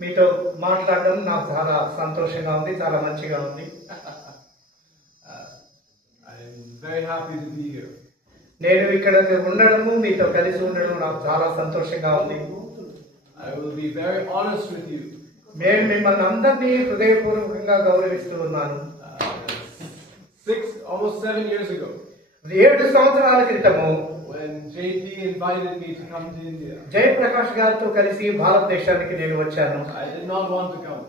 మీతో మాట్లాడడం నాకు చాలా సంతోషంగా ఉంది, చాలా మంచిగా ఉంది. I'm very happy to be here. నేను ఇక్కడ ఉండడము, మీతో కలిసి ఉండడం నాకు చాలా సంతోషంగా ఉంది. I will be very honest with you. నేను మిమ్మల్ని అందరినీ హృదయపూర్వకంగా గౌరవిస్తూ ఉన్నాను. Almost 7 years ago, 7 సంవత్సరాల క్రితము when JP invited me to come to India, Jayaprakash గారితో కలిసి భారతదేశానికి నేను వచ్చాను. I did not want to come.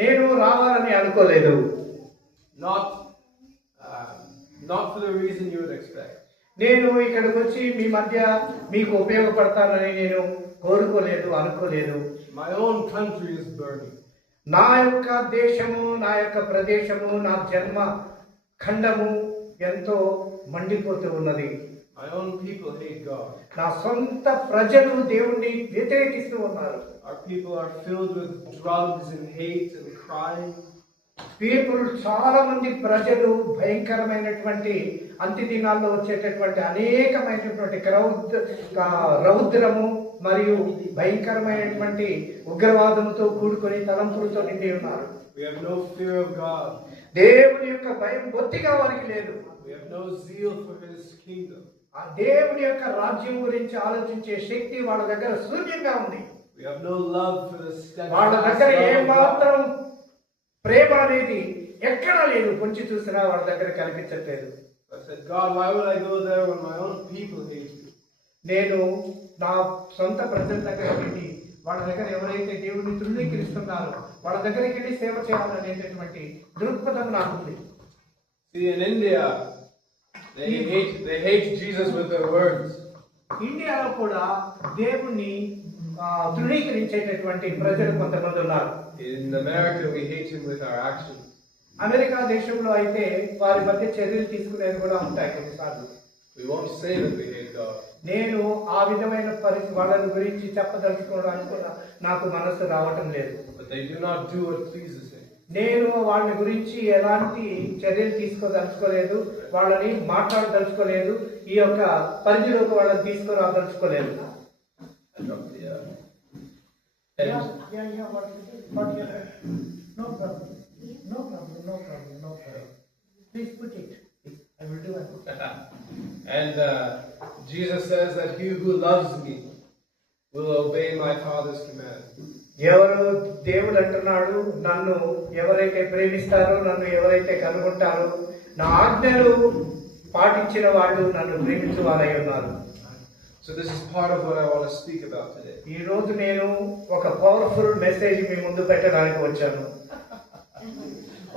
నేను రావాలని అనుకోలేదు. Not for the reason you would expect. నేను ఇక్కడికి వచ్చి మీ మధ్య మీకు ఉపయోగపడతానని నేను కోరుకోలేదు, అనుకోలేదు. My own country is burning. నా యొక్క దేశము, నా యొక్క ప్రదేశము, నా జన్మ ఖండము ఎంతో మండిపోతూ ఉన్నది. My own people hate God. నా సొంత ప్రజలు దేవుణ్ణి వ్యతిరేకిస్తూ ఉన్నారు. Our people are filled with drugs and hate and crime. చాలా మంది ప్రజలు భయంకరమైనటువంటి అంత్య దినాల్లో వచ్చేటటువంటి అనేకమైనటువంటి రౌద్రము మరియు భయంకరమైనటువంటి ఉగ్రవాదముతో కూడుకొని తలంపులతో నిండి ఉన్నారు. We have no fear of God. దేవుని యొక్క భయం బొత్తిగా వారికి లేదు. We have no zeal for His kingdom. ఆ దేవుని యొక్క రాజ్యం గురించి ఆలోచించే శక్తి వాళ్ళ దగ్గర శూన్యంగా ఉంది. We have no love for the steadfast వాళ్ళ దగ్గర love of ఏమాత్రం God. ప్రేమ అనేది ఎక్కడా లేదు, పొంచి చూసినా వాళ్ళ దగ్గర కనిపించట్లేదు. I said, God, why would I go there when my own people hate you? నేను నా సొంత ప్రజల దగ్గర వెళ్ళి వాళ్ళ దగ్గర ఎవరైతే దేవుడిని తృణీకరిస్తున్నారో వాళ్ళ దగ్గరికి వెళ్ళి సేవ చేయాలనేటటువంటి దృక్పథం నాకుంది. See, in India, they hate Jesus with their words. ఇండియాలో కూడా దేవుణ్ణి తృణీకరించేటటువంటి ప్రజలు కొంతమంది ఉన్నారు. In America, we hate Him with our actions. America దేశంలో అయితే వారి మధ్య చర్యలు తీసుకునేది కూడా ఉంటాయి కొన్నిసార్లు. We won't say that we hate God. నేను ఆ విధమైన పరిస్థితి వాళ్ళని గురించి చెప్పదలుచుకోవడానికి కూడా నాకు మనసు రావటం లేదు. But they do not do what pleases Him. నేను వాళ్ళ గురించి ఎలాంటి చర్యలు తీసుకోదలుచుకోలేదు, వాళ్ళని మాట్లాడదలుచుకోలేదు, ఈ యొక్క పరిధిలోకి వాళ్ళని తీసుకురాదలుచుకోలేదు. No problem. Please put it. I will do it. And Jesus says that he who loves me will obey my Father's command. ఎవరు దేవుడు అంటున్నాడు, నన్ను ఎవరైతే ప్రేమిస్తారో, నన్ను ఎవరైతే కనుగొంటారో, నా ఆజ్ఞలు పాటించిన వాళ్ళు నన్ను ప్రేమించు వారై ఉన్నారు. So this is part of what I want to speak about today. ఈ రోజు నేను ఒక పవర్ఫుల్ మెసేజ్ మీ ముందు పెట్టడానికి వచ్చాను.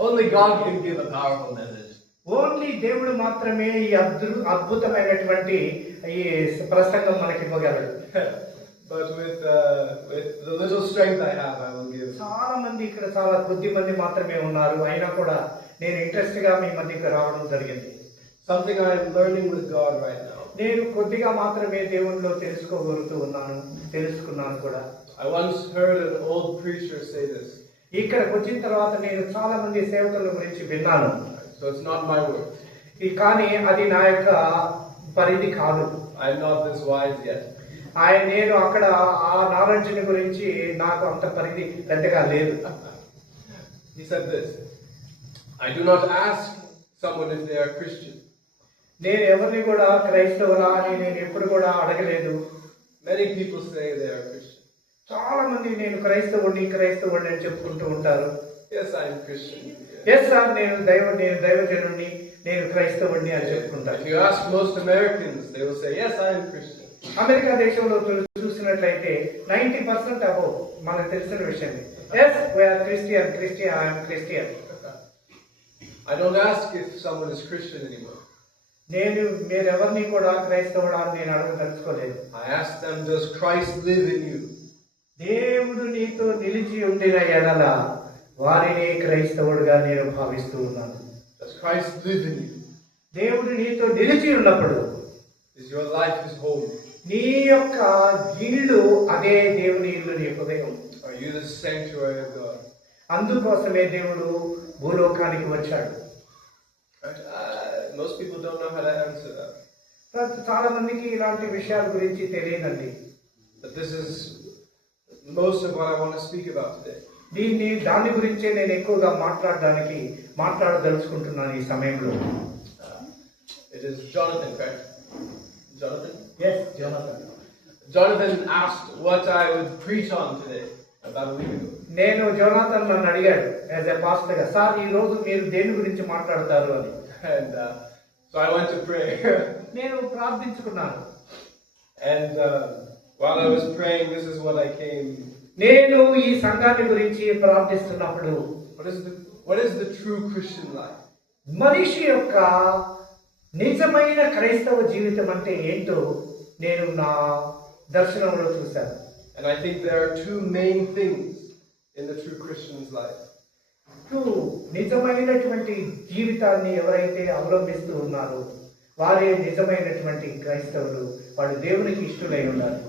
Only God can give a powerful message. Only దేవుడు మాత్రమే ఈ అద్భుతమైనటువంటి ఈ ప్రసంగం మనకి ఇవ్వగలడు. But with the little strength I have, I will give. చాలా మంది ఇక్కడ చాలా కొద్ది మంది మాత్రమే ఉన్నారు, అయినా కూడా నేను ఇంట్రెస్ట్ గా మీ మధ్యకి రావడం జరిగింది. Something I am learning with God right now. నేను కొద్దిగా మాత్రమే దేవునిలో తెలుసుకున్నాను కూడా. I once heard an old preacher say this. ఇక్కడికి వచ్చిన తర్వాత నేను చాలా మంది సేవకుల గురించి విన్నాను. So it's not my word. కానీ అది నా యొక్క పరిధి కాదు. I am not this wise yet. నేను అక్కడ ఆ నాలెడ్జ్ గురించి నాకు అంత పరిధి పెద్దగా లేదు. He said this. I do not ask someone if they are Christian. నేను ఎవరిని కూడా క్రైస్తవులా అని నేను ఎప్పుడు కూడా అడగలేదు. Many people say they are Christian. చాలా మంది నేను క్రైస్తవుడిని అని చెప్పుకుంటూ ఉంటారు. Yes, I am Christian. Yes sir, నేను దైవజనుడిని, నేను క్రైస్తవుడిని అని చెప్పుకుంటాను. If you ask most Americans, they will say, yes, I am Christian. America దేశంలో చూసినట్లయితే 90% అబౌవ్ మనకు తెలిసిన విషయం. Yes, we are Christian, I am Christian. I don't ask if someone is Christian anymore. మీరెవరిని కూడా క్రైస్తవుడా అని నేను అడగదలుచుకోలేదు. I ask them, does Christ live in you? దేవుడు నీతో నిలిచి ఉండిన ఎడల వారిని క్రైస్తవుడుగా నేను భావిస్తూ ఉన్నాను. Does Christ live in you? దేవుడు నీతో నిలిచి ఉన్నప్పుడు is your life his home? నీ యొక్క ఇల్లు అదే దేవుని ఇల్లు, నీ హృదయం. Are you the sanctuary of God? అందుకోసమే దేవుడు భూలోకానికి వచ్చాడు. Most people don't know how to answer that. చాలా మందికి ఇలాంటి విషయాల గురించి తెలియదండి. But this is most of what I want to speak about today. దాని గురించే నేను ఎక్కువగా మాట్లాడదలుచుకుంటున్నాను ఈ సమయంలో. It is Jonathan, correct? Jonathan? Yes, Jonathan. Jonathan asked what I would preach on today about a week ago. నేను Jonathan నన్ను అడిగాడు as a pastor గా, సార్ ఈ రోజు మీరు దేని గురించి మాట్లాడతారు అని. And so I went to pray. నేను ప్రార్థించుకున్నాను. And while I was praying, this is what I came. నేను ఈ సంఘాన్ని గురించి ప్రార్థిస్తున్నప్పుడు, what is the true Christian life? మనిషి యొక్క నిజమైన క్రైస్తవ జీవితం అంటే ఏంటో నేను నా దర్శనంలో చూశాను. And I think there are two main things in the true Christian's life. నిజమైనటువంటి జీవితాన్ని ఎవరైతే అవలంబిస్తూ ఉన్నారో వారే నిజమైనటువంటి క్రైస్తవులు. వాళ్ళు దేవునికి ఇష్టలై ఉన్నారు.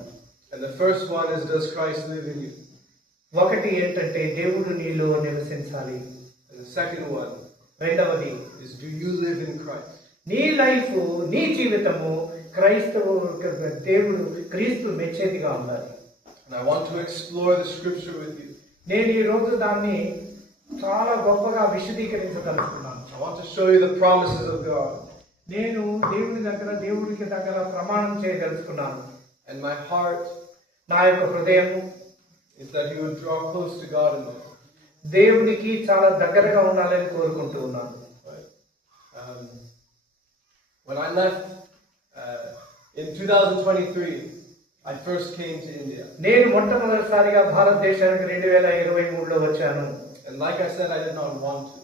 And the first one is, does Christ live in you? ఒకటి ఏంటంటే దేవుడు నీలో నివసించాలి. And the second one, రెండవది is, do you live in Christ? నీ లైఫ్, నీ జీవితము దేవుడు క్రీస్తు మెచ్చేదిగా ఉండాలి. And I want to explore the scripture with you. నేను ఈ రోజు దాన్ని చాలా గొప్పగా విశదీకరించదలుచుకున్నాను. I want to show you the promises of God. నేను దేవుడికి దగ్గర ప్రమాణం చేయదలుచుకున్నాను. And my heart, నా యొక్క హృదయం, is that you would draw close to God in this. దేవునికి చాలా దగ్గరగా ఉండాలని కోరుకుంటూ ఉన్నాను. When I left in 2023, I first came to India. నేను మొట్టమొదటిసారిగా భారతదేశానికి 2023లో వచ్చాను. And like I said, I did not want to.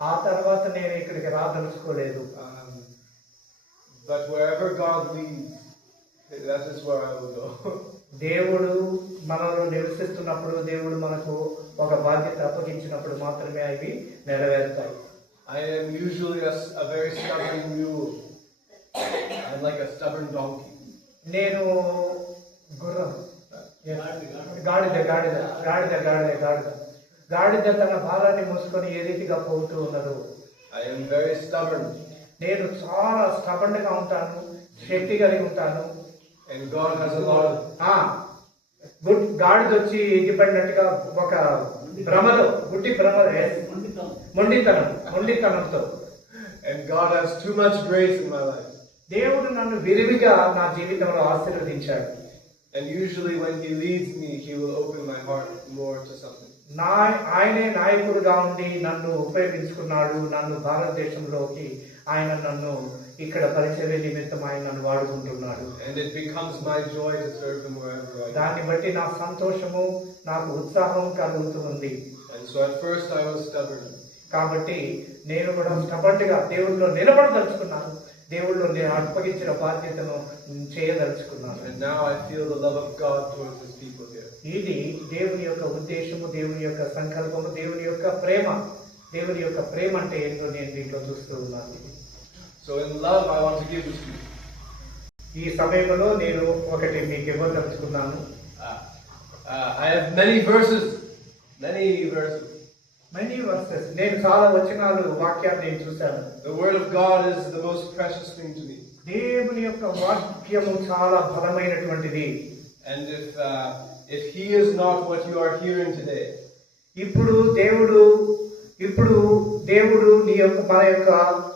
ఆ తర్వాత నేను ఇక్కడికి రాదలుచుకోలేదు. But wherever God leads, that is where I will go. దేవుడు మనలో నివసిస్తున్నప్పుడు, దేవుడు మనకు ఒక బాధ్యత అప్పగించినప్పుడు మాత్రమే అవి నెరవేరుతాయి. I am usually a very stubborn mule. I'm like a stubborn donkey. నేను గుర్రం, గాడిద తన భారాన్ని మోసుకొని ఏ రీతిగా పోతూ ఉన్నదో. I am very stubborn. నేను చాలా స్టబర్న్ గా ఉంటాను, శక్తి కలిగి ఉంటాను. And God has a lot of గాడిద వచ్చి ఎగిపడినట్టుగా ఒక గుడ్డి మొండితనంతో. And God has too much grace in my life. దేవుడు నన్ను విరివిగా నా జీవితంలో ఆశీర్వదించాడు. And usually when He leads me, He will open my heart more to something. ఆయనే నాయకుడుగా ఉండి నన్ను ఉపయోగించుకున్నాడు. నన్ను భారతదేశంలోకి ఆయన నన్ను ఇక్కడ పరిచర్య నిమిత్తం ఆయన నన్ను వాడుకుంటున్నాడు. And it becomes my joy to serve Him wherever I go. దాన్ని బట్టి నా సంతోషము, నాకు ఉత్సాహం కలుగుతుంది. And so at first I was stubborn. కాబట్టి నేను కూడా స్టబర్న్ గా దేవుళ్ళో నిలబడదలుచుకున్నాను. దేవుళ్ళో నేను అప్పగించిన బాధ్యతను చేయదలుచుకున్నాను. And now I feel the love of God towards His people here. ఇది దేవుని యొక్క ఉద్దేశము, దేవుని యొక్క సంకల్పము, దేవుని యొక్క ప్రేమ అంటే ఏంటో నేను దీంట్లో చూస్తూ ఉన్నాను. So in love I want to give this to you. ఈ సమయంలో నేను ఒకటి మీకు ఇవ్వదలుచుకున్నాను. I have many verses. నేను చాలా వచనాలు, వాక్యాలు నేను చూశాను. The word of God is the most precious thing to me. దేవుని యొక్క వాక్యము చాలా బలమైనటువంటిది. And if He is not what you are hearing today, ఇప్పుడు దేవుడు నీ యొక్క మన యొక్క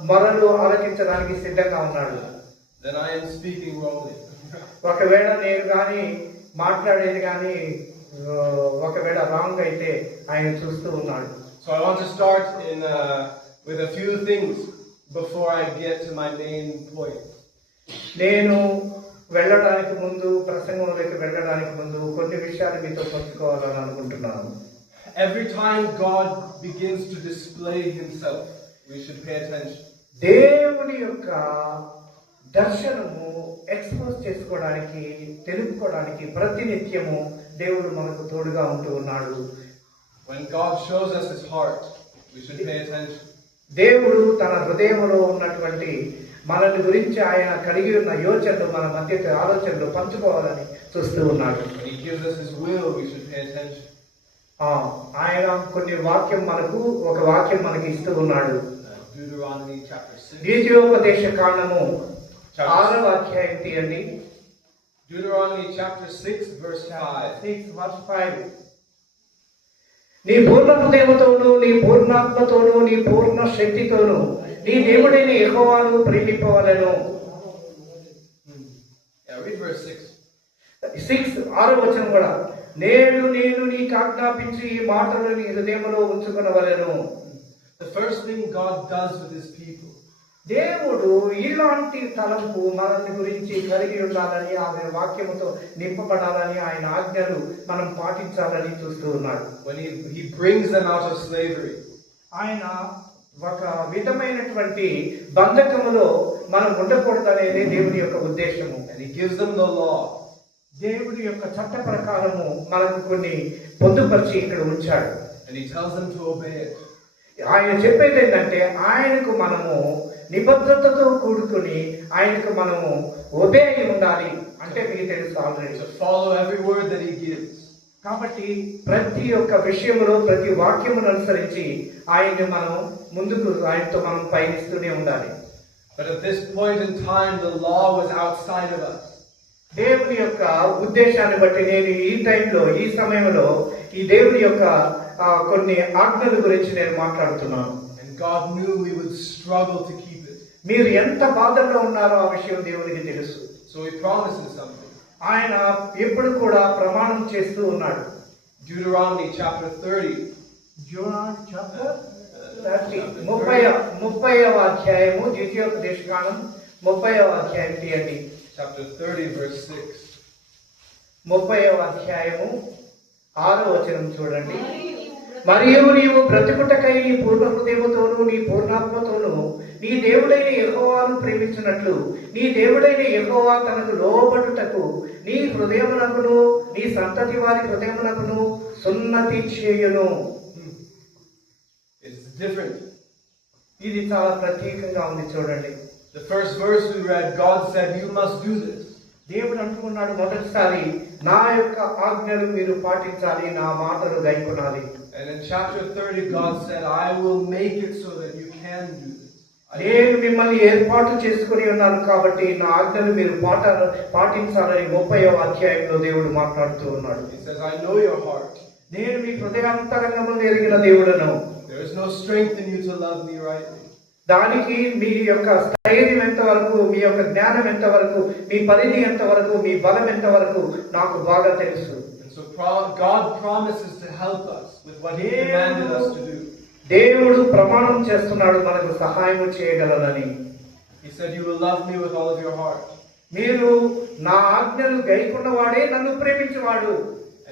మొరలు ఆలకించడానికి సిద్ధంగా ఉన్నాడు. then I am speaking wrongly. ఒకవేళ నేను కానీ మాట్లాడేది కానీ ఒకవేళ రాంగ్ అయితే ఆయన చూస్తూ ఉన్నాడు. So I want to start with a few things before I get to my main point. నేను వెళ్ళడానికి ముందు, ప్రసంగంలోకి వెళ్ళడానికి ముందు కొన్ని విషయాలు మీతో పంచుకోవాలని అనుకుంటున్నాను. Every time God begins to display Himself, we should pay attention. దేవుని యొక్క దర్శనము ఎక్స్పోజ్ చేసుకోవడానికి, తెలుపుకోవడానికి ప్రతినిత్యము దేవుడు మనకు తోడుగా ఉంటూ ఉన్నాడు. When God shows us His heart, we should pay attention. దేవుడు తన హృదయంలో ఉన్నటువంటి మనల్ని గురించి ఆయన కలిగి ఉన్న యోచనలు మన మధ్య ఆలోచనలు పంచుకోవాలని చూస్తూ ఉన్నాడు. When He gives us His will, we should pay attention. ఆయన కొన్ని ఒక వాక్యం మనకి ఇస్తూ ఉన్నాడు. Deuteronomy chapter 6. ద్వితీయోపదేశ కాండము 6వ అధ్యాయం తీయండి. Deuteronomy chapter 6, verse 5. 6 verse 5. నీ పూర్ణ హృదయముతోను నీ పూర్ణాత్మతోను నీ పూర్ణ శక్తితోను నీ దేవుడైన యెహోవాను ప్రేమింపవలెను. Yeah, read verse 6. 6వ వచనం కూడా, నేను నీకు ఆజ్ఞాపించి ఈ మాటలు నీ హృదయములో ఉంచుకొనవలెను. The first thing God does with his people దేవుడు ఇలాంటి తలంపు మనల్ని గురించి కలిగి ఉండాలని, ఆయన వాక్యముతో నింపబడాలని, ఆయన ఆజ్ఞలు మనం పాటించాలని చూస్తూ ఉన్నాడు. when he brings them out of slavery. ఆయన ఒక విధమైనటువంటి బంధకములో మనం ఉండకూడదనేది దేవుని యొక్క ఉద్దేశము. And he gives them the law. దేవుడి యొక్క చట్ట ప్రకారము మనకు కొన్ని పొందుపరిచి ఇక్కడ ఉంచాడు. And he tells them to obey it. ఆయన చెప్పేది ఏంటంటే ఆయనకు మనము నిబద్ధతతో కూడుకుని ఆయనకు మనము ఒబే అయి ఉండాలి. అంటే మీకు తెలుసు already. To follow every word that he gives. కాబట్టి ప్రతి ఒక్క విషయంలో ప్రతి వాక్యమును అనుసరించి ఆయన్ని మనం ముందుకు ఆయనతో మనం పయనిస్తూనే ఉండాలి. But at this point in time, the law was outside of us. దేవుని యొక్క ఉద్దేశాన్ని బట్టి నేను ఈ టైంలో ఈ సమయంలో ఈ దేవుని యొక్క కొన్ని ఆజ్ఞల గురించి నేను మాట్లాడుతున్నాను. And God knew we would struggle to keep it. మీరు ఎంత బాధల్లో ఉన్నారో ఆ విషయం దేవునికి తెలుసు. So he promises something. ఆయన ఎప్పుడు కూడా ప్రమాణం చేస్తూ ఉన్నాడు. Deuteronomy chapter 30. 30వ అధ్యాయము ద్వితీయోపదేశకాండం 30వ అధ్యాయం తీయండి. Chapter 30 verse 6. 30వ అధ్యాయము 6వ వచనం చూడండి. మరియు నీవు బ్రతుకుటకై నీ పూర్ణ హృదయముతోను నీ పూర్ణాత్మతోను నీ దేవుడైన యెహోవాను ప్రేమించినట్లు నీ దేవుడైన యెహోవా తనకు లోబడుటకు నీ హృదయమునకును నీ సంతతి వారి హృదయమునకును సున్నతి చేయును. It's different. ఇది చాలా ప్రత్యేకంగా ఉంది చూడండి. The first verse we read, God said, you must do this. దేవుడు అంటున్నాడు మొదటిసారి, నా యొక్క ఆజ్ఞలు మీరు పాటించాలి, నా మాటలు గైకొనాలి. And in chapter 30, God said, I will make it so that you can do this. నేను మిమ్మల్ని ఏర్పాటు చేసుకుని ఉన్నాను కాబట్టి నా ఆజ్ఞలు మీరు పాటించాలని 30వ అధ్యాయంలో దేవుడు మాట్లాడుతూ ఉన్నాడు. He says, I know your heart. నేను మీ హృదయాంతరంగమును ఎరిగిన దేవుడను. There is no strength in you to love me rightly. దానికి మీ యొక్క స్థైర్యం ఎంతవరకు, మీ యొక్క జ్ఞానం ఎంతవరకు, మీ పరిధి ఎంతవరకు, మీ బలం ఎంతవరకు నాకు బాగా తెలుసు. And so God promises to help us with what he commanded us to do. దేవుడు ప్రమాణం చేస్తున్నాడు మనకు సహాయం చేయగలనని. He said, you will love me with all of your heart. మీరు నా ఆజ్ఞలు గైకొన్నవాడే నన్ను ప్రేమించేవాడు.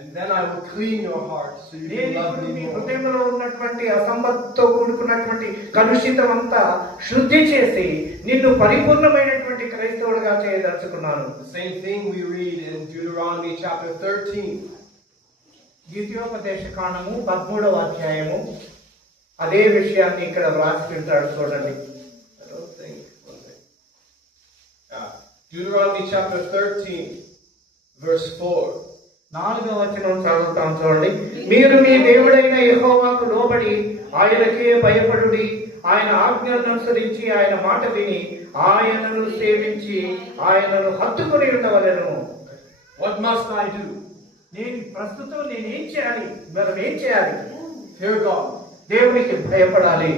And then I will clean your heart so you can love me me more. హృదయంలో ఉన్నటువంటి అసంబద్ధతో కూడుకున్నటువంటి కలుషితం అంతా శుద్ధి చేసి నిన్ను పరిపూర్ణమైనటువంటి క్రైస్తవుడిగా చేయదలుచుకున్నాను. The same thing we read in Deuteronomy chapter 13. ద్వితీయోపదేశకాండము 13వ అధ్యాయము అదే విషయాన్ని ఇక్కడ వ్రాసి ఉంటాడు చూడండి. Deuteronomy chapter 13 verse 4. 4వ వచనం చదువుతాం చూడండి. మీరు మీ దేవుడైన యెహోవాకు లోబడి ఆయనకే భయపడుడి, ఆయన ఆజ్ఞలను అనుసరించి ఆయన మాట విని ఆయనను సేవించి ఆయనను హత్తుకుని ఉండవలెను. What must I do? ప్రస్తుతం నేనేం చేయాలి? మనం ఏం చేయాలి? Fear God. దేవునికి భయపడాలి.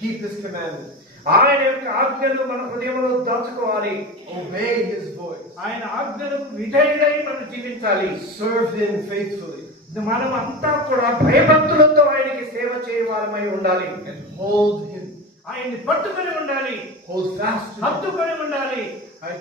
Keep his commandments. ఆయన యొక్క ఆజ్ఞలు మన హృదయంలో దాచుకోవాలి. Obey his voice. ఆయన ఆజ్ఞలకు విధేయుడై మనం జీవించాలి. Serve him faithfully. మనం అంతా కూడా భయభక్తులతో ఆయనకి సేవ చేయవారమై ఉండాలి. And hold him. ఆయన్ని పట్టుకొని ఉండాలి. Hold fast to him. హత్తుకొని ఉండాలి.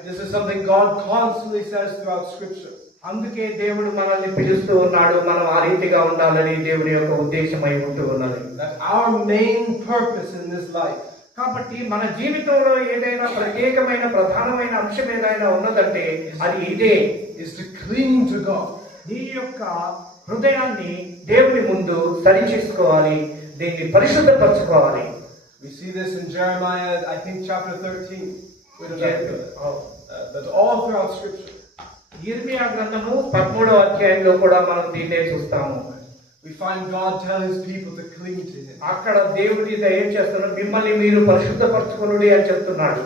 This is something God constantly says throughout scripture. అందుకే దేవుడు మనల్ని పిలుస్తూ ఉన్నాడు. మనం ఆ రీతిగా ఉండాలని దేవుని యొక్క ఉద్దేశమై ఉంటూ ఉన్నది. That our main purpose in this life. కాబట్టి మన జీవితంలో ఏదైనా ప్రత్యేకమైన ప్రధానమైన అంశం ఏదైనా ఉన్నదంటే అది ఇదే. Is to cling to God. నీ యొక్క హృదయాన్ని దేవుని ముందు సరి చేసుకోవాలి, దీన్ని పరిశుద్ధపరచుకోవాలి. We see this in Jeremiah, I think chapter 13. But all throughout scripture. యిర్మీయా గ్రంథము 13వ అధ్యాయంలో కూడా మనం దీన్నే చూస్తాము. We find God tell his people to cling to him. అక్కడ దేవుడి ఏం చేస్తున్నాడు? మిమ్మల్ని మీరు పరిశుద్ధపరచుకొనుడి అని చెప్తున్నాడు.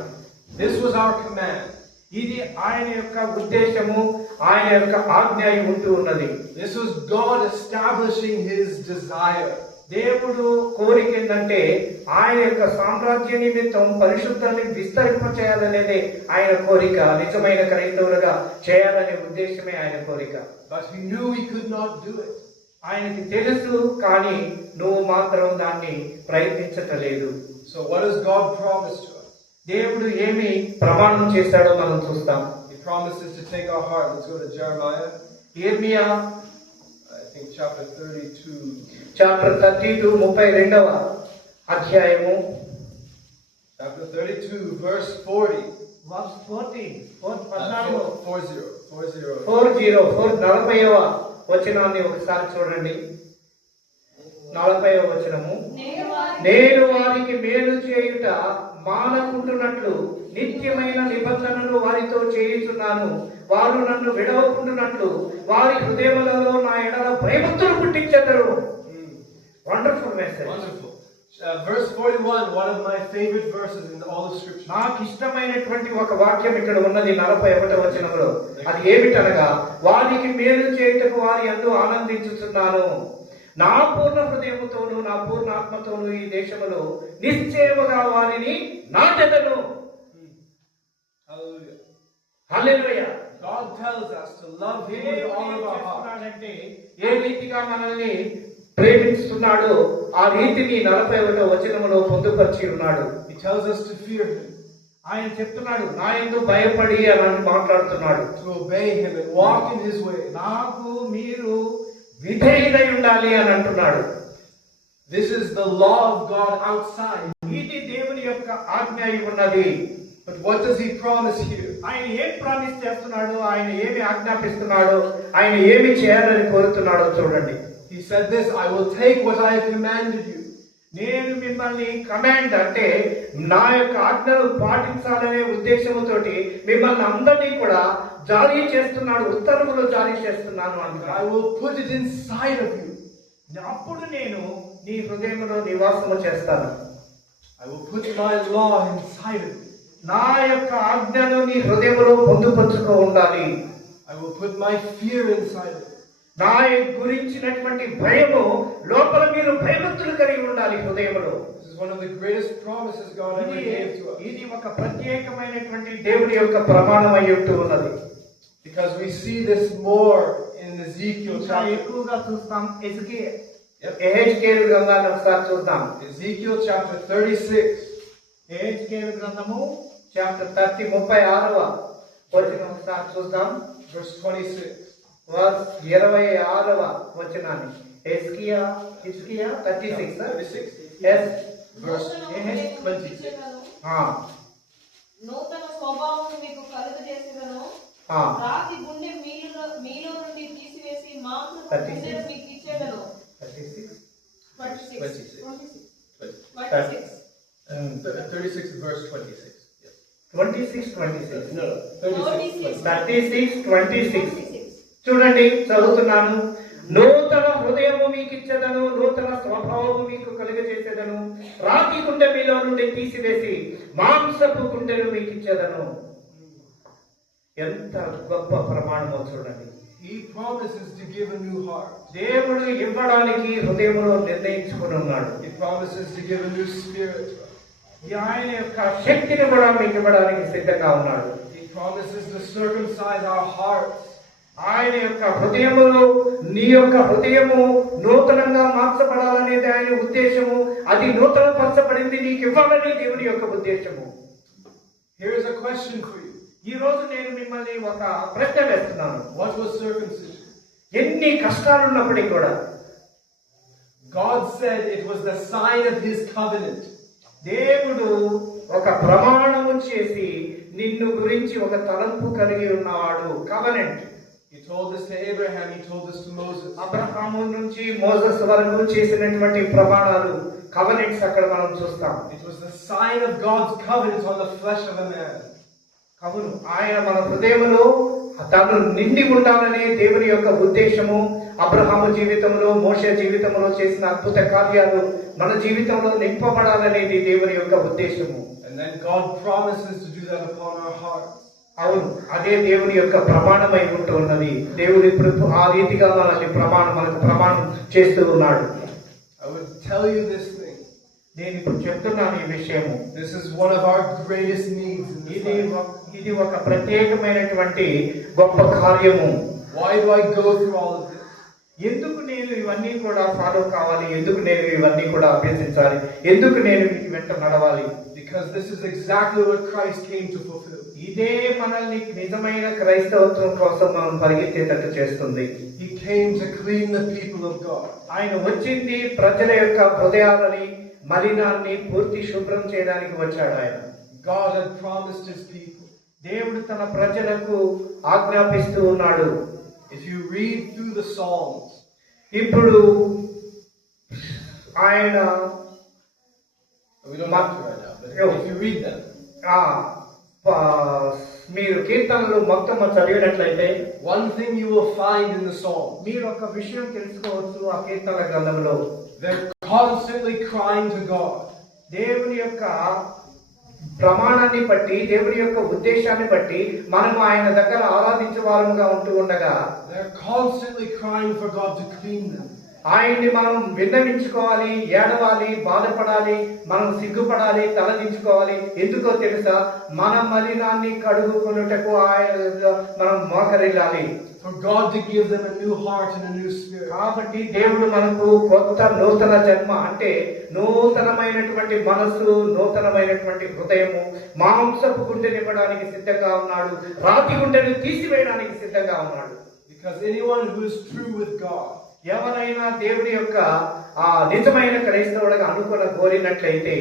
This was our command. ఇది ఆయన యొక్క ఉద్దేశము, ఆయన యొక్క ఆజ్ఞ అయి ఉంటూ ఉన్నది. This was God establishing his desire. దేవుడు కోరిక ఏంటంటే ఆయన యొక్క సామ్రాజ్య నిమిత్తం పరిశుద్ధాన్ని విస్తరింప చేయాలనేదే ఆయన కోరిక. నిజమైన క్రైస్తవులుగా చేయాలనే ఉద్దేశమే ఆయన కోరిక. But he knew he could not do it. ఆయనకి తెలుసు, కానీ నువ్వు మాత్రం దాన్ని ప్రయత్నించటలేదు. So what does God promise to us? దేవుడు ఏమి ప్రమాణం చేశాడో మనం చూస్తాం. He promises to take our heart. Let's go to Jeremiah. ఇర్మియా I think chapter 32. చాప్టర్ 32 32వ అధ్యాయము Chapter 32, verse 40. వర్స్ 40 40వ వచనాన్ని ఒకసారి చూడండి. 40వ వచనము, నేను వారికి మేలు చేయుట మానకుంటున్నట్లు నిత్యమైన నిబంధనలు వారితో చేయుచున్నాను. వారు నన్ను విడవకుంటున్నట్లు వారి హృదయములలో నా ఎడల భయభక్తులు పుట్టించెదరు. Wonderful message. Wonderful. Verse 41, one of my favorite verses in all of Scripture. నాకు ఇష్టమైనటువంటి ఒక వాక్యం ఇక్కడ ఉన్నది 41వ వచనంలో. అది ఏమిటనగా, వారికి మేలు చేయుటకు వారి యందు ఆనందించుచున్నాను. నా పూర్ణ హృదయముతోను నా పూర్ణ ఆత్మతోను ఈ దేశములో నిశ్చయముగా వారిని నాటెదను. Hallelujah. Hallelujah. God tells us to love him with all of our heart. అంటే ఏ రీతిగా మనల్ని ప్రేమిస్తున్నాడో ఆ రీతిని 41వ వచనములో పొందుపరిచి ఉన్నాడు. He tells us to fear him, ఆయన చెప్తున్నాడు, నా యందు భయపడి అని మాట్లాడుతున్నాడు. to obey him and walk in his way. నాకు మీరు విధేయులై ఉండాలి అని అంటున్నాడు. This is the law of God outside. ఇది దేవుని యొక్క ఆజ్ఞ అయి ఉన్నది. But what does he promise here? ఆయన ఏం ప్రామిస్ చేస్తున్నాడు, ఆయన ఏమి ఆజ్ఞాపిస్తున్నాడు, ఆయన ఏమి చేయాలని కోరుతున్నాడో చూడండి. He said this, I will take what I have commanded you. నేను మిమ్మల్ని కమాండ్ అంటే నా యొక్క ఆజ్ఞలు పాటించాలనే ఉద్దేశంతోటి మిమ్మల్ని అందరినీ కూడా జారీ చేస్తున్నాడు, ఉత్తర్వులు జారీ చేస్తున్నాను అంటున్నాడు. I will put it inside of you. అప్పుడు నేను నీ హృదయంలో నివాసము చేస్తాను. I will put my law inside of you. నా యొక్క ఆజ్ఞను నీ హృదయంలో పొందుపరుచుకో ఉండాలి. I will put my fear inside of you. నా గురించినటువంటి భయము లోపల మీరు భయభక్తులు కలిగి ఉండాలి హృదయంలో. This is one of the greatest promises God ever gave to us. ఇది ఒక ప్రత్యేకమైనటువంటి దేవుని యొక్క ప్రమాణం అయి ఉంటూ ఉన్నది. Because we see this more in Ezekiel chapter. ఎక్కువగా చూస్తాం ఎహెజ్కేలు గ్రంథాన్ని ఒకసారి చూద్దాం. Ezekiel chapter 36. ఎహెజ్కేలు గ్రంథము చాప్టర్ 36వ వచనం ఒకసారి చూద్దాం. Verse 26. వర్స్ 26వ వచనాన్ని. హిజ్కియా 36 yes verse 26. నూతన స్వభావం మీకు కలుగజేసేదను. రాతి గుండె మీలో నుండి తీసివేసి మాంసపు గుండెను మీకు ఇచ్చేదను. 36 verse 26. Yes. 26 No, 36. 36 చూడండి, చదువుతున్నాను. నూతన హృదయము మీకు ఇచ్చేదను, నూతన స్వభావము మీకు కలుగజేసేదను. రాతి గుండె మీలో నుండి తీసివేసి మాంసపు గుండెను మీకు ఇచ్చేదను. ఎంత గొప్ప ప్రమాణమో చూడండి. He promises to give a new heart. దేవుడు ఇవ్వడానికి హృదయంలో నిర్ణయించుకుని ఉన్నాడు. He promises to give a new spirit. ఆయన యొక్క శక్తిని కూడా మీకు ఇవ్వడానికి సిద్ధంగా ఉన్నాడు. He promises to circumcise our hearts. ఆయన యొక్క హృదయములో నీ యొక్క హృదయము నూతనంగా మార్చబడాలనేది ఆయన ఉద్దేశము. అది నూతన పరచబడింది నీకు ఇవ్వాలని దేవుని యొక్క ఉద్దేశము. Here is a question for you. ఈ రోజు నేను మిమ్మల్ని ఒక ప్రశ్న వేస్తున్నాను. What was circumcision? ఎన్ని కష్టాలు ఉన్నప్పటికీ కూడా God said it was the sign of his covenant. దేవుడు ఒక ప్రమాణము చేసి నిన్ను గురించి ఒక తలంపు కలిగి ఉన్నవాడు. Covenant. He told this to Abraham, he told this to Moses. Abraham నుంచి మోసెస్ వరకు చేసినటువంటి ప్రమాణాలు, కవెనెంట్స్ అక్కడ మనం చూస్తాం. It was the sign of God's covenant on the flesh of a man. అవును, ఆయన మన హృదయంలో తను నిండి ఉండాలనే దేవుని యొక్క ఉద్దేశము. అబ్రహాము జీవితంలో, మోషే జీవితంలో చేసిన అద్భుత కార్యాలు మన జీవితంలో నింపబడాలనేది దేవుని యొక్క ఉద్దేశము. And then God promises to do that upon our hearts. అవును, అదే దేవుని యొక్క ప్రమాణమై ఉంటున్నది. దేవుడు ఇప్పుడు ఆ రీతిగా మనకు ప్రమాణం చేస్తూ ఉన్నాడు. I would tell you this thing. నేను ఇప్పుడు చెప్తున్నాను ఈ విషయము. This is one of our greatest needs in this life. ఇది ఒక ప్రత్యేకమైనటువంటి గొప్ప కార్యము. Why do I go through all of this? ఎందుకు నేను ఇవన్నీ కూడా ఫాలో కావాలి? ఎందుకు నేను ఇవన్నీ కూడా అభ్యసించాలి? ఎందుకు నేను వీటి వెంట నడవాలి? Because this is exactly what Christ came to fulfill. ఇదే మనల్ని నిజమైన క్రైస్తవత్వం కోసం మనం పరిగెత్తేటట్టు చేస్తుంది. He came to clean the people of God. ఆయన వచ్చింది ప్రజల యొక్క హృదయాలని మలినాన్ని పూర్తి శుభ్రం చేయడానికి వచ్చాడు ఆయన. God had promised his people. దేవుడు తన ప్రజలకు ఆజ్ఞాపిస్తూ ఉన్నాడు. If you read through the Psalms, ఇప్పుడు ఆయన we don't have to right now, but if you read them, మీరు కీర్తనలు మొత్తం చదివినట్లయితే one thing you will find in the Psalms, మీరు ఒక విషయం తెలుసుకోవచ్చు. ఆ కీర్తనల గ్రంథంలో they're constantly crying to God. దేవుని యొక్క ప్రమాణాన్ని బట్టి, దేవుని యొక్క ఉద్దేశాన్ని బట్టి మనం ఆయన దగ్గర ఆరాధించే వారముగా ఉంటూ ఉండగా They're constantly crying for God to clean them. ఆయన్ని మనం విన్నవించుకోవాలి, ఏడవాలి, బాధపడాలి, మనం సిగ్గుపడాలి, తలదించుకోవాలి. ఎందుకో తెలుసా? మన మలినాన్ని కడుగుకొనుటకు ఆయన మనం మోకరిల్లాలి. For God to give them a new heart and a new spirit. కాబట్టి దేవుడు మనకు కొత్త నూతన జన్మ అంటే నూతనమైనటువంటి మనసు, నూతనమైనటువంటి హృదయము, మాంసపు గుండెనివ్వడానికి సిద్ధంగా ఉన్నాడు. రాతి గుండెను తీసివేయడానికి సిద్ధంగా ఉన్నాడు. Because anyone who is true with God, ఎవరైనా దేవుడి యొక్క ఆ నిజమైన క్రైస్తవుడిగా కోరినట్లయితే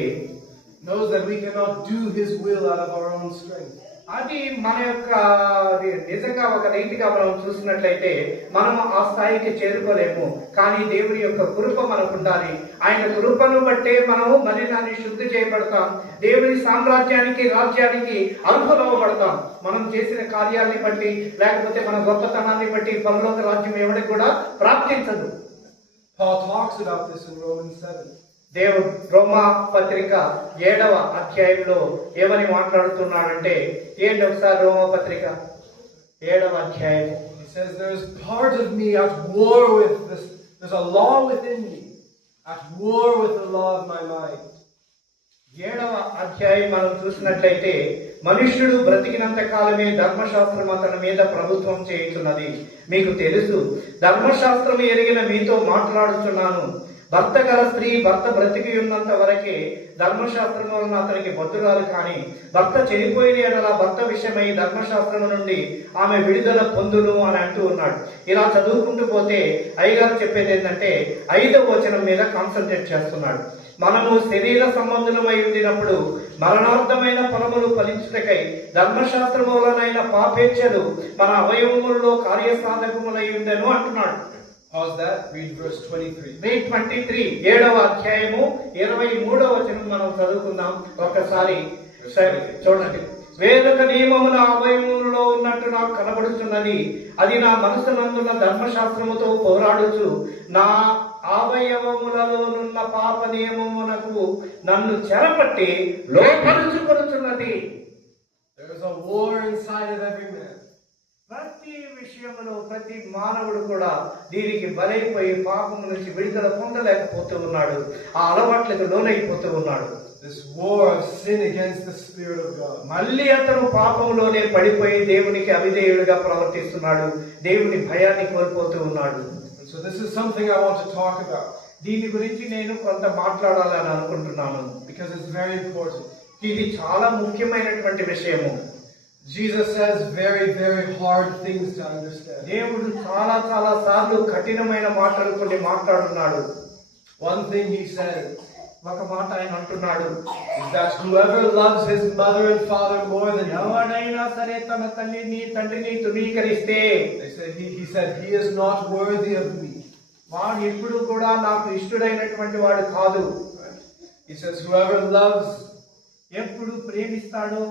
knows that we cannot do his will out of our own strength. అది మన యొక్క నిజంగా ఒక రీతిగా మనం చూసినట్లయితే మనం ఆ స్థాయికి చేరుకోలేము. కానీ దేవుడి యొక్క కృప మనకు ఉండాలి. ఆయన కృపను బట్టే మనము మలినాన్ని శుద్ధి చేయబడతాం. దేవుని సామ్రాజ్యానికి, రాజ్యానికి అర్హులవ్వబడతాం. మనం చేసిన కార్యాలని బట్టి, లేకపోతే మన గొప్పతనాన్ని బట్టి పరలోక రాజ్యం ఎవరికి కూడా ప్రాప్తించదు. Paul talks about this in Romans 7. దేవుడు రోమా పత్రిక 7వ అధ్యాయంలో ఏమని మాట్లాడుతున్నాడంటే, ఏంటి ఒకసారి రోమా పత్రిక 7వ అధ్యాయం. He says, there's part of me at war with this. There's a law within me at war with the law of my mind. 7వ అధ్యాయం మనం చూసినట్లయితే, మనుష్యుడు బ్రతికినంత కాలమే ధర్మశాస్త్రం అతని మీద ప్రభుత్వం చేయుచున్నది. మీకు తెలుసు, ధర్మశాస్త్రం ఎరిగిన మీతో మాట్లాడుచున్నాను. భర్త గల స్త్రీ భర్త బ్రతికి ఉన్నంత వరకే ధర్మశాస్త్రం వలన అతనికి బద్దురాలు. కానీ భర్త చనిపోయిన ఎడల భర్త విషయమై ధర్మశాస్త్రం నుండి ఆమె విడుదల పొందును అని అంటూ ఉన్నాడు. ఇలా చదువుకుంటూ పోతే అయ్యగారు చెప్పేది ఏంటంటే 5వ వచనం మీద కాన్సన్ట్రేట్ చేస్తున్నాడు. మనము శరీర సంబంధులమై ఉండినప్పుడు మరణార్థమైన ఫలములు ఫలించుటకై ధర్మశాస్త్రము వలనైన పాపేచ్ఛలు మన అవయవములలో కార్యసాధకములై ఉండెను అంటున్నాడు. How's that? Read verse 23. Read 23, 7వ అధ్యాయము 23వ వచనం మనం చదువుకుందాం ఒకసారి. చూడండి. వేరొక నియమముల అవయవములలో ఉన్నట్టు నాకు కనబడుతున్నది. అది నా మనసునందున్న ధర్మశాస్త్రముతో పోరాడుచు నా అవయవములలోనున్న పాప నియమమునకు నన్ను చెరపట్టి లోపరుచుకొనుచున్నది. There is a war inside of every man. ప్రతి విషయంలో ప్రతి మానవుడు కూడా దీనికి బలైపోయి పాపం నుంచి విడుదల పొందలేకపోతూ ఉన్నాడు. ఆ అలవాట్లకు లోనైపోతూ ఉన్నాడు. This war of sin against the Spirit of God. మళ్ళీ అతను పాపంలోనే పడిపోయి దేవునికి అవిధేయుడిగా ప్రవర్తిస్తున్నాడు. దేవుని భయాన్ని కోల్పోతూ ఉన్నాడు. And so this is something I want to talk about. దీని గురించి నేను కొంత మాట్లాడాలని అనుకుంటున్నాను. Because it's very important. ఇది చాలా ముఖ్యమైనటువంటి విషయము. Jesus says very, very hard things to understand. దేవుడు చాలా చాలా సార్లు కఠినమైన మాటలు కొన్ని మాట్లాడుతున్నాడు. One thing he says, ఒక మాట ఆయన అంటున్నాడు, is that whoever loves his mother and father more than me, ఎవడైనా సరే తన తల్లిని తండ్రిని తృణీకరిస్తే, he said he is not worthy of me. వాడు ఎప్పుడు కూడా నాకు ఇష్టడైనటువంటి వాడు కాదు. He says whoever loves, ఎప్పుడు ప్రేమిస్తాడు,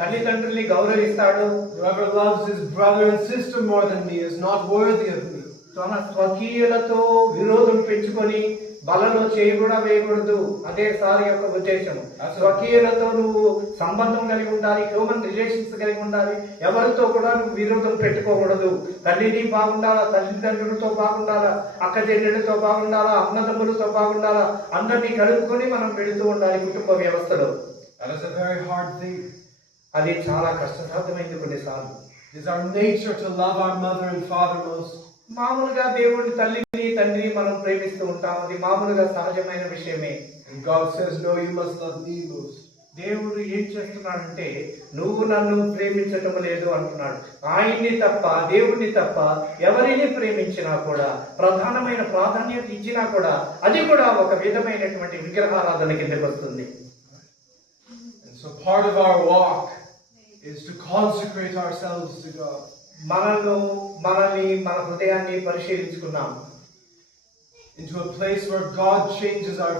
తల్లిదండ్రుల్ని గౌరవిస్తాడు, whoever loves his brother and sister more than me is not worthy of me. తన స్వకీయులతో విరోధం పెంచుకొని బలలో చేయి కూడా వేయకూడదు. అదే సార్ యొక్క ఉద్దేశం. స్వకీయులతో నువ్వు సంబంధం కలిగి ఉండాలి, హ్యూమన్ రిలేషన్స్ కలిగి ఉండాలి. ఎవరితో కూడా నువ్వు విరోధం పెట్టుకోకూడదు. తల్లిని బాగుండాలా, తల్లిదండ్రులతో బాగుండాలా, అక్క చెల్లెళ్ళతో బాగుండాలా, అన్నదమ్ములతో బాగుండాలా, అందరినీ కలుపుకొని మనం పెడుతూ ఉండాలి కుటుంబ వ్యవస్థలో. That is a very hard thing. అది చాలా కష్టసాధ్యమైంది కొన్నిసార్లు. It is our nature to love our mother and father most. మామూలుగా దేవుడి తల్లిని తండ్రిని మనం ప్రేమిస్తూ ఉంటాం. అది మామూలుగా సహజమైన విషయమే. And God says, no, you must love me most. దేవుడు ఏం చేస్తున్నాడంటే నువ్వు నన్ను ప్రేమించటం లేదు అంటున్నాడు. ఆయన్ని తప్ప, దేవుడిని తప్ప ఎవరిని ప్రేమించినా కూడా, ప్రధానమైన ప్రాధాన్యత ఇచ్చినా కూడా అది కూడా ఒక విధమైనటువంటి విగ్రహారాధన కిందకు వస్తుంది. And so part of our walk is to consecrate ourselves to God. మనల్ని మన హృదయాన్ని పరిశీలించుకున్నాం. Into a place where God changes our